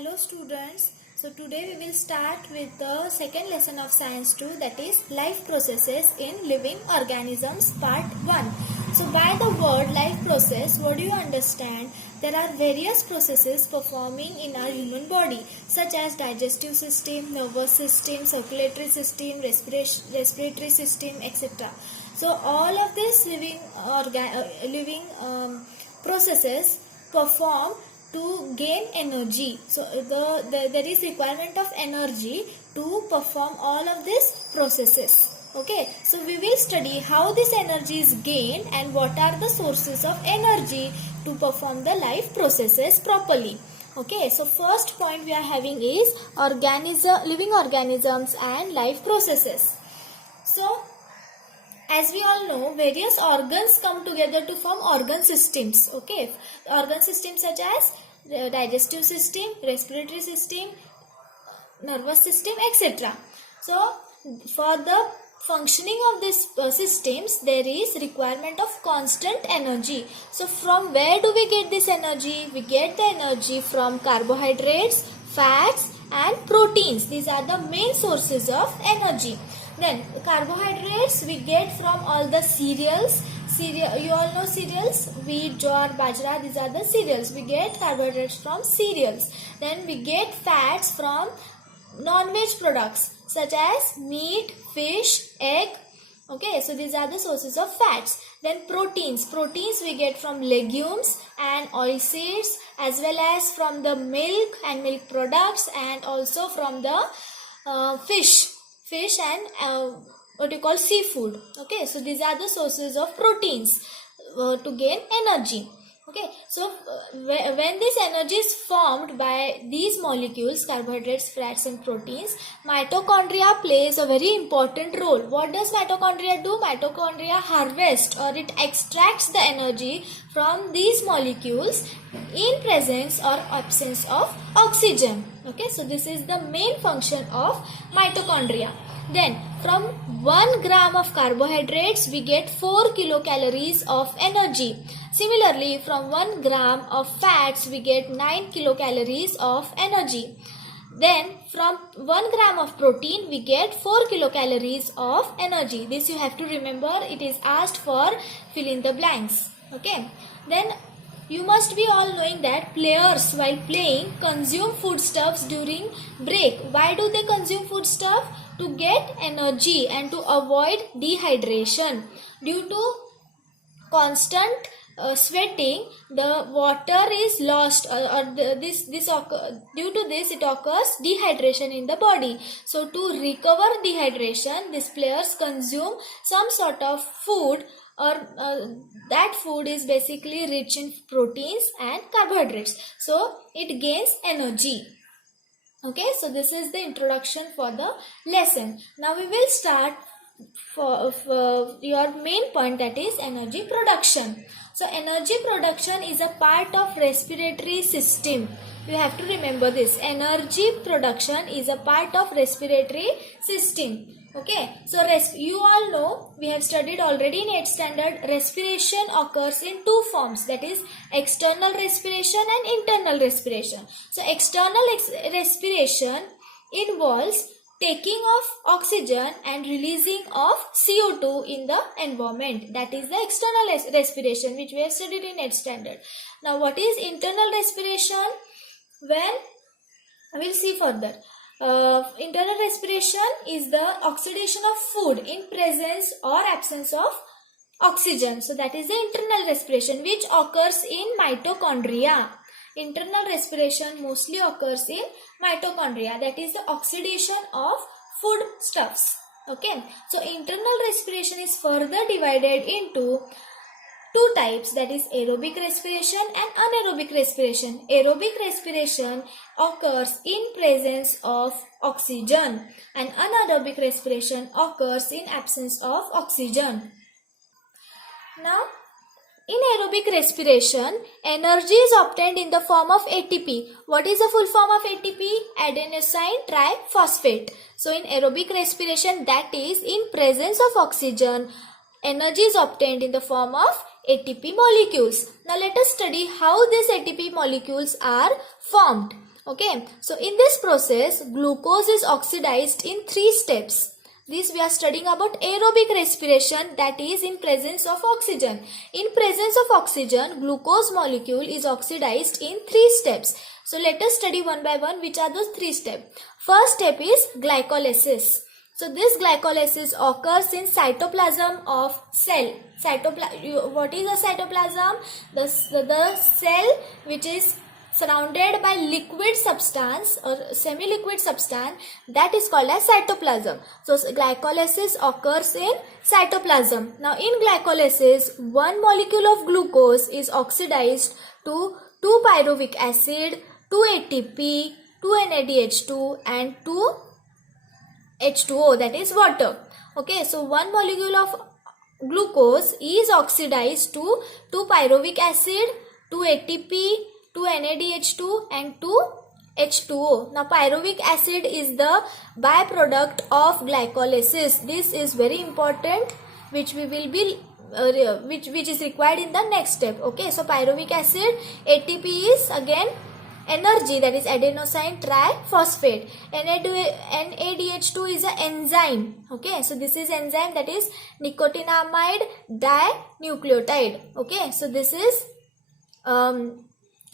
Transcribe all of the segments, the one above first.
Hello students, so today we will start with the second lesson of science 2, that is life processes in living organisms part 1. So by the word life process, what do you understand? There are various processes performing in our human body such as digestive system, nervous system, circulatory system, respiratory system, etc. So all of these living processes perform to gain energy. So there is requirement of energy to perform all of these processes. Okay, so we will study how this energy is gained and what are the sources of energy to perform the life processes properly. Okay, so first point we are having is living organisms and life processes. So as we all know, various organs come together to form organ systems. Okay, organ systems such as digestive system, respiratory system, nervous system, etc. So for the functioning of these systems, there is requirement of constant energy. So from where do we get this energy? We get the energy from carbohydrates, fats and proteins. These are the main sources of energy. Then carbohydrates we get from all the cereals. You all know cereals, wheat, jowar, bajra, these are the cereals. We get carbohydrates from cereals. Then we get fats from non-veg products such as meat, fish, egg. Okay, so these are the sources of fats. Then proteins we get from legumes and oilseeds, as well as from the milk and milk products, and also from the fish and what you call seafood. Okay, so these are the sources of proteins to gain energy. Okay, so when this energy is formed by these molecules, carbohydrates, fats and proteins, mitochondria plays a very important role. What does mitochondria do? Mitochondria harvest or it extracts the energy from these molecules in presence or absence of oxygen. Okay, so this is the main function of mitochondria. Then from 1 gram of carbohydrates we get 4 kilocalories of energy. Similarly, from 1 gram of fats we get 9 kilocalories of energy. Then from 1 gram of protein we get 4 kilocalories of energy. This you have to remember, it is asked for fill in the blanks. Okay. Then you must be all knowing that players while playing consume foodstuffs during break. Why do they consume foodstuff? To get energy and to avoid dehydration. Due to constant sweating, the water is lost due to this it occurs dehydration in the body. So to recover dehydration, these players consume some sort of food, or that food is basically rich in proteins and carbohydrates. So it gains energy. Okay, so this is the introduction for the lesson. Now we will start for your main point, that is energy production. So energy production is a part of respiratory system. You have to remember this. Energy production is a part of respiratory system. Okay, so you all know, we have studied already in 8th standard, respiration occurs in two forms, that is external respiration and internal respiration. So external respiration involves taking of oxygen and releasing of CO2 in the environment. That is the external respiration which we have studied in 8th standard. Now what is internal respiration? Well, we will see further. Internal respiration is the oxidation of food in presence or absence of oxygen. So that is the internal respiration which occurs in mitochondria. Internal respiration mostly occurs in mitochondria. That is the oxidation of food stuffs. Okay. So internal respiration is further divided into two types, that is aerobic respiration and anaerobic respiration. Aerobic respiration occurs in presence of oxygen and anaerobic respiration occurs in absence of oxygen. Now, in aerobic respiration, energy is obtained in the form of ATP. What is the full form of ATP? Adenosine triphosphate. So in aerobic respiration, that is in presence of oxygen, energy is obtained in the form of ATP molecules. Now let us study how these ATP molecules are formed. Okay, so in this process, glucose is oxidized in 3 steps. This we are studying about aerobic respiration, that is in presence of oxygen. In presence of oxygen, glucose molecule is oxidized in 3 steps. So let us study one by one which are those 3 steps. First step is glycolysis. So this glycolysis occurs in cytoplasm of cell. What is a cytoplasm? The cell which is surrounded by liquid substance or semi-liquid substance, that is called as cytoplasm. So glycolysis occurs in cytoplasm. Now in glycolysis, one molecule of glucose is oxidized to 2 pyruvic acid, 2 ATP, 2 NADH2 and 2 H2O, that is water. Okay, so one molecule of glucose is oxidized to 2 pyruvic acid, 2 ATP, 2 NADH2 and 2 H2O. Now pyruvic acid is the byproduct of glycolysis. This is very important, which we will be which is required in the next step. Okay, so pyruvic acid, ATP is again energy, that is adenosine triphosphate. NADH2 is an enzyme. Okay, so this is enzyme, that is nicotinamide dinucleotide. Okay, so this is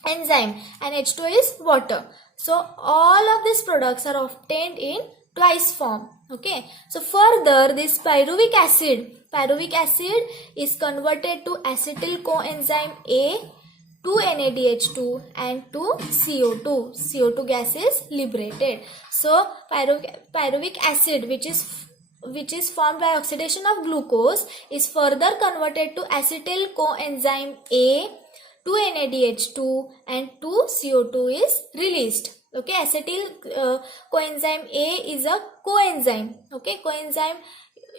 enzyme, and H2 is water. So all of these products are obtained in twice form. Okay, so further this pyruvic acid is converted to acetyl coenzyme A, to NADH2 and to CO2. CO2 gas is liberated. So pyruvic acid which is formed by oxidation of glucose is further converted to acetyl coenzyme A, 2 NADH2 and 2 CO2 is released. Okay, acetyl coenzyme A is a coenzyme. Okay, coenzyme,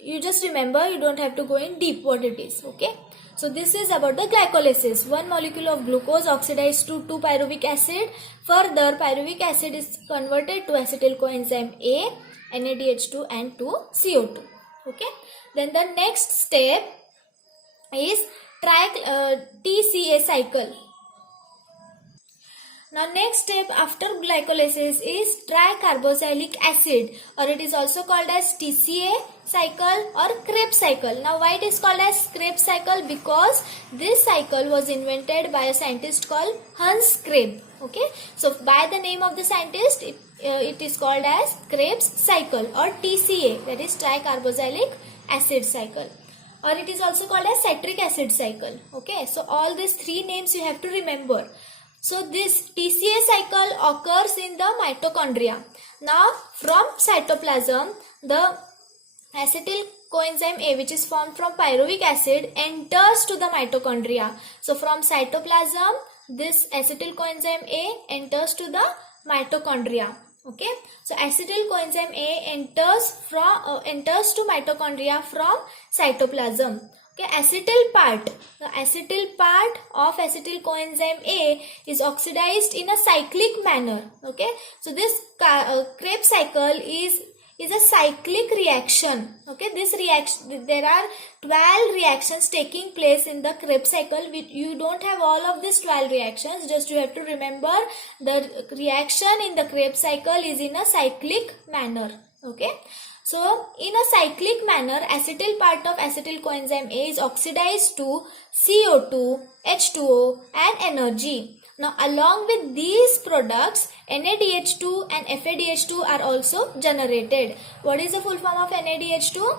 you just remember, you don't have to go in deep what it is. Okay, so this is about the glycolysis. One molecule of glucose oxidized to 2 pyruvic acid. Further, pyruvic acid is converted to acetyl coenzyme A, NADH2 and to CO2. Okay, then the next step is TCA cycle. Now next step after glycolysis is tricarboxylic acid, or it is also called as TCA cycle or Krebs cycle. Now why it is called as Krebs cycle? Because this cycle was invented by a scientist called Hans Krebs. Okay, so by the name of the scientist it is called as Krebs cycle or TCA, that is tricarboxylic acid cycle, or it is also called as citric acid cycle. Okay, so all these 3 names you have to remember. So this TCA cycle occurs in the mitochondria. Now from cytoplasm, the acetyl coenzyme A, which is formed from pyruvic acid, enters to the mitochondria. So from cytoplasm, this acetyl coenzyme A enters to the mitochondria. Okay, so acetyl coenzyme A enters to mitochondria from cytoplasm. Okay, the acetyl part of acetyl coenzyme A is oxidized in a cyclic manner. Okay, so this Krebs cycle is a cyclic reaction. Okay, this reaction, there are 12 reactions taking place in the Krebs cycle. You don't have all of these 12 reactions, just you have to remember the reaction in the Krebs cycle is in a cyclic manner. Okay, so in a cyclic manner, acetyl part of acetyl coenzyme A is oxidized to CO2, H2O and energy. Now along with these products, NADH2 and FADH2 are also generated. What is the full form of NADH2?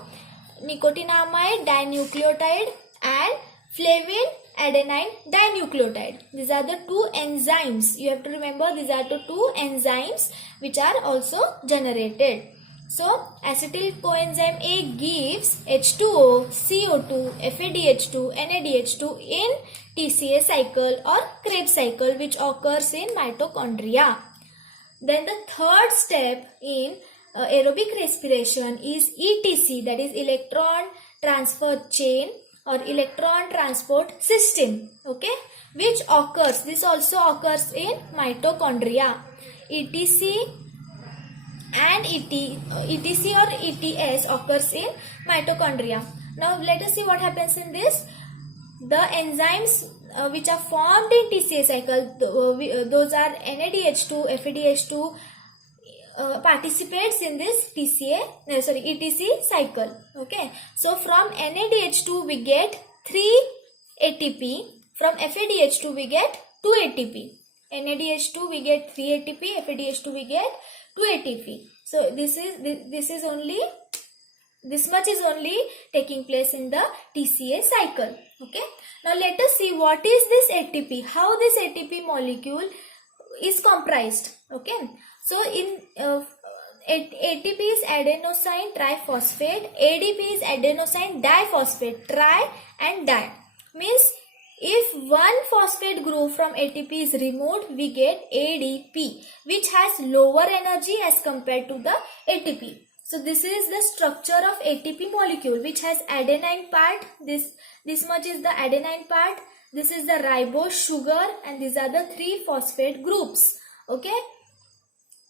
Nicotinamide dinucleotide and flavin adenine dinucleotide. These are the 2 enzymes. You have to remember, these are the 2 enzymes which are also generated. So acetyl coenzyme A gives H2O, CO2, FADH2, NADH2 in TCA cycle or Krebs cycle, which occurs in mitochondria. Then the third step in aerobic respiration is ETC, that is electron transfer chain or electron transport system. Okay, which occurs, this also occurs in mitochondria. ETC and ETC or ETS occurs in mitochondria. Now let us see what happens in this. The enzymes which are formed in TCA cycle, those are NADH2, FADH2 participates in this ETC cycle. Okay, so from NADH2 we get 3 ATP, from FADH2 we get 2 ATP. NADH2 we get 3 ATP, FADH2 we get 2 ATP. So this much is only taking place in the TCA cycle. Okay, now let us see what is this ATP, how this ATP molecule is comprised. Okay, so in ATP is adenosine triphosphate, ADP is adenosine diphosphate, tri and di. Means if one phosphate group from ATP is removed, we get ADP, which has lower energy as compared to the ATP. So this is the structure of ATP molecule, which has adenine part. This much is the adenine part. This is the ribose sugar, and these are the 3 phosphate groups. Okay.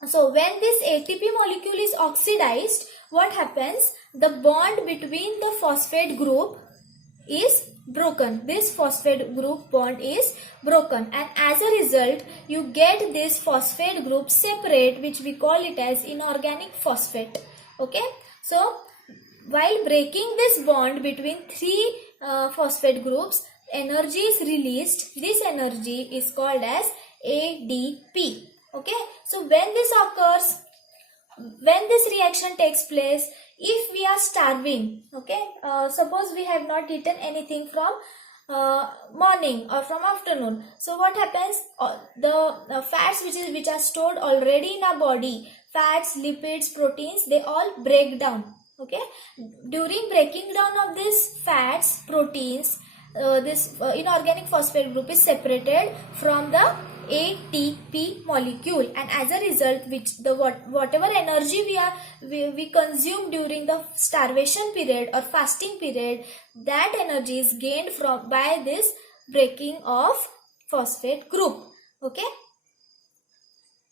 So when this ATP molecule is oxidized, what happens? The bond between the phosphate group is broken. This phosphate group bond is broken, and as a result you get this phosphate group separate, which we call it as inorganic phosphate. Okay, so while breaking this bond between 3 phosphate groups, energy is released. This energy is called as ADP. Okay, so when this occurs, when this reaction takes place, if we are starving, okay, suppose we have not eaten anything from morning or from afternoon, so what happens? The fats which are stored already in our body, fats, lipids, proteins, they all break down. Okay, during breaking down of these fats, proteins, this inorganic phosphate group is separated from the ATP molecule, and as a result, whatever energy we consume during the starvation period or fasting period, that energy is gained by this breaking of phosphate group. Okay,